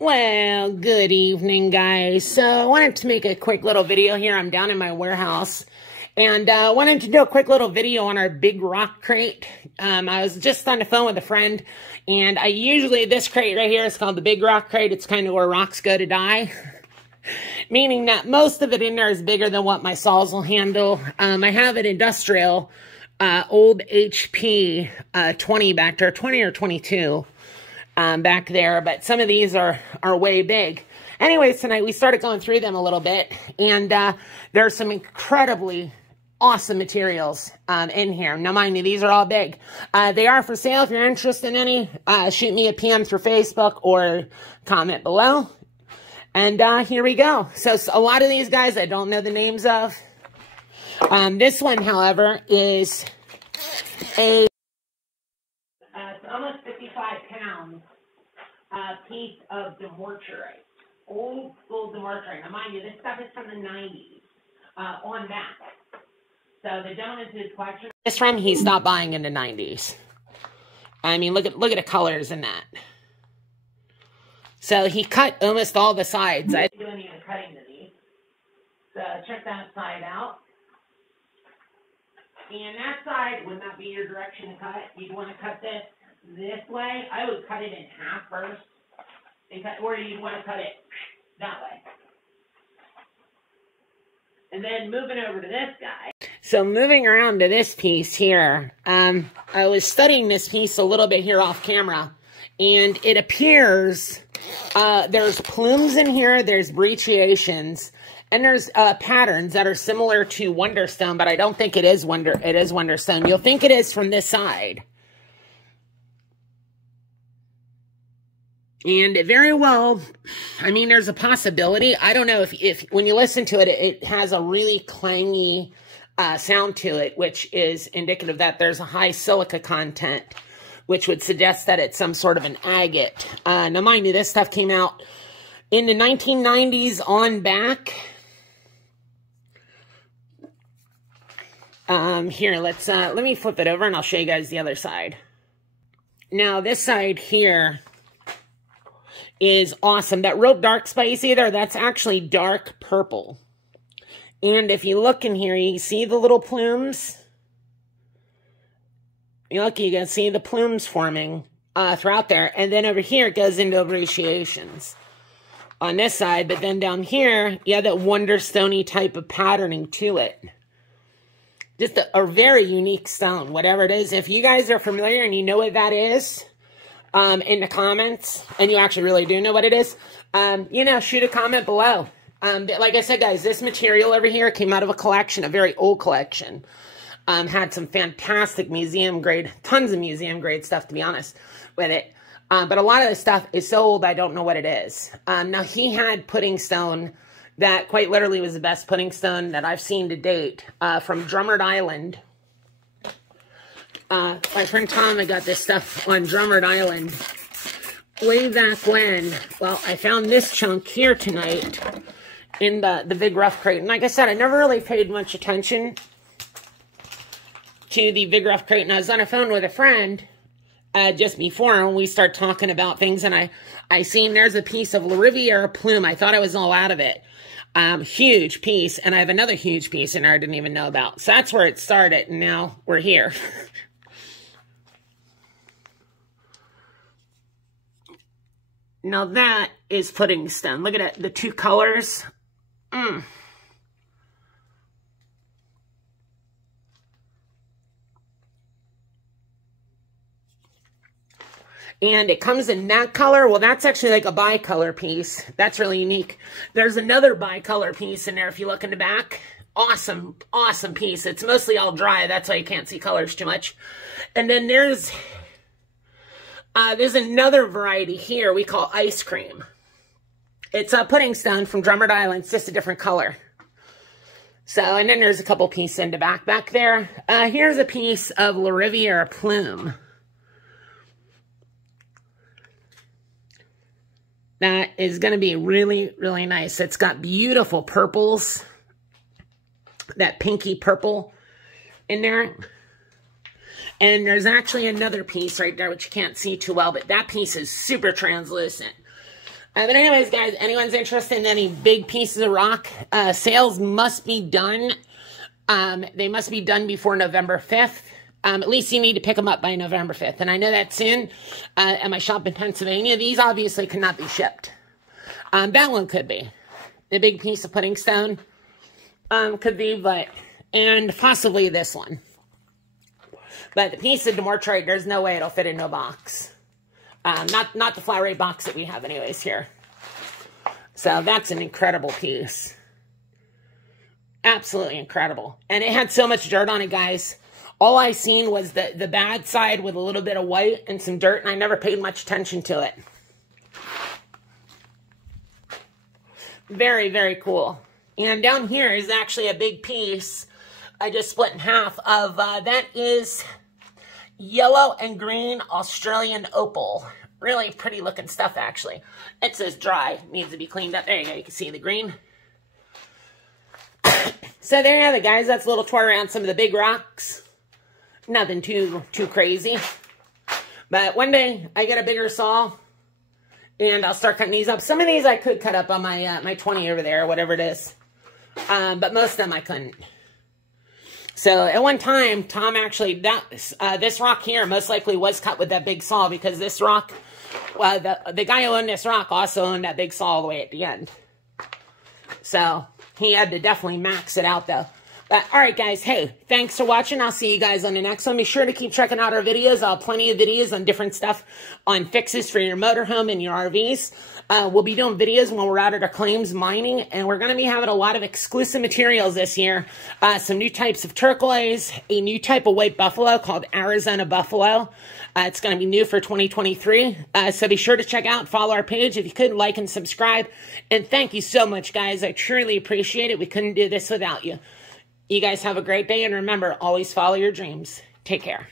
Well, good evening, guys. So I wanted to make a quick little video here. I'm down in my warehouse and wanted to do a quick little video on our big rock crate. I was just on the phone with a friend, and this crate right here is called the big rock crate. It's kind of where rocks go to die. Meaning that most of it in there is bigger than what my saws will handle. I have an industrial old HP 20 back there, 20 or 22 back there, but some of these are way big. Anyways, tonight we started going through them a little bit, and there's some incredibly awesome materials in here. Now, mind you, these are all big. They are for sale. If you're interested in any, shoot me a PM through Facebook or comment below. And here we go. So a lot of these guys I don't know the names of. This one, however, is a it's almost 55 pounds piece of Dumortierite. Old school Dumortierite. Now, mind you, this stuff is from the 90s on back. So the gentleman whose collection is from, he stopped buying in the 90s. I mean, look at the colors in that. So he cut almost all the sides. I didn't do any of the cutting to these. So check that side out. And that side would not be your direction to cut. You'd want to cut this way. I would cut it in half first, or you'd want to cut it that way. And then moving over to this guy. So moving around to this piece here, I was studying this piece a little bit here off camera, and it appears there's plumes in here, there's brecciations, and there's patterns that are similar to Wonderstone, but I don't think it is Wonderstone. You'll think it is from this side. And it very well, I mean, there's a possibility. I don't know if when you listen to it, it has a really clangy sound to it, which is indicative that there's a high silica content, which would suggest that it's some sort of an agate. Now, mind you, this stuff came out in the 1990s on back. Here, let me flip it over and I'll show you guys the other side. Now, this side here is awesome. That real dark spot you see there, that's actually dark purple. And if you look in here, you see the little plumes. You look, you can see the plumes forming throughout there. And then over here, it goes into appreciations on this side. But then down here, you have that Wonderstone-y type of patterning to it. Just a very unique stone, whatever it is. If you guys are familiar and you know what that is, in the comments, and you actually really do know what it is, you know, shoot a comment below. Like I said, guys, this material over here came out of a collection, a very old collection. Had some fantastic museum grade, tons of museum grade stuff, to be honest with it. But a lot of this stuff is so old, I don't know what it is. Now, he had pudding stone that quite literally was the best pudding stone that I've seen to date, from Dumortierite Island. My friend Tom, I got this stuff on Dumortierite Island way back when. Well, I found this chunk here tonight in the big rough crate. And like I said, I never really paid much attention to the big rough crate. And I was on a phone with a friend just before, and we start talking about things. And I seen there's a piece of La Riviera plume. I thought I was all out of it. Huge piece. And I have another huge piece in there I didn't even know about. So that's where it started. And now we're here. Now that is pudding stone. Look at it, the two colors. And it comes in that color. Well, that's actually like a bicolor piece. That's really unique. There's another bicolor piece in there if you look in the back. Awesome, awesome piece. It's mostly all dry. That's why you can't see colors too much. And then there's another variety here we call ice cream. It's a pudding stone from Dumortierite Island. It's just a different color. So, and then there's a couple pieces in the back there. Here's a piece of La Riviera plume. That is going to be really, really nice. It's got beautiful purples. That pinky purple in there. And there's actually another piece right there, which you can't see too well, but that piece is super translucent. But anyways, guys, anyone's interested in any big pieces of rock, sales must be done. They must be done before November 5th. At least you need to pick them up by November 5th. And I know that's soon at my shop in Pennsylvania. These obviously cannot be shipped. That one could be. The big piece of pudding stone could be, but, and possibly this one. But the piece of Dumortierite, there's no way it'll fit in no box. Not the flat rate box that we have anyways here. So that's an incredible piece. Absolutely incredible. And it had so much dirt on it, guys. All I seen was the bad side with a little bit of white and some dirt, and I never paid much attention to it. Very, very cool. And down here is actually a big piece I just split in half of, that is yellow and green Australian opal. Really pretty looking stuff, actually. It says dry. Needs to be cleaned up. There you go. You can see the green. So there you have it, guys. That's a little tour around some of the big rocks. Nothing too crazy. But one day, I get a bigger saw, and I'll start cutting these up. Some of these I could cut up on my my 20 over there, whatever it is. But most of them I couldn't. So at one time, Tom actually, this rock here most likely was cut with that big saw, because this rock, well, the guy who owned this rock also owned that big saw all the way at the end. So he had to definitely max it out, though. But, all right, guys, hey, thanks for watching. I'll see you guys on the next one. Be sure to keep checking out our videos. I'll have plenty of videos on different stuff on fixes for your motorhome and your RVs. We'll be doing videos when we're out at our claims mining, and we're going to be having a lot of exclusive materials this year. Some new types of turquoise, a new type of white buffalo called Arizona Buffalo. It's going to be new for 2023. So be sure to check out, follow our page. If you could, like and subscribe. And thank you so much, guys. I truly appreciate it. We couldn't do this without you. You guys have a great day, and remember, always follow your dreams. Take care.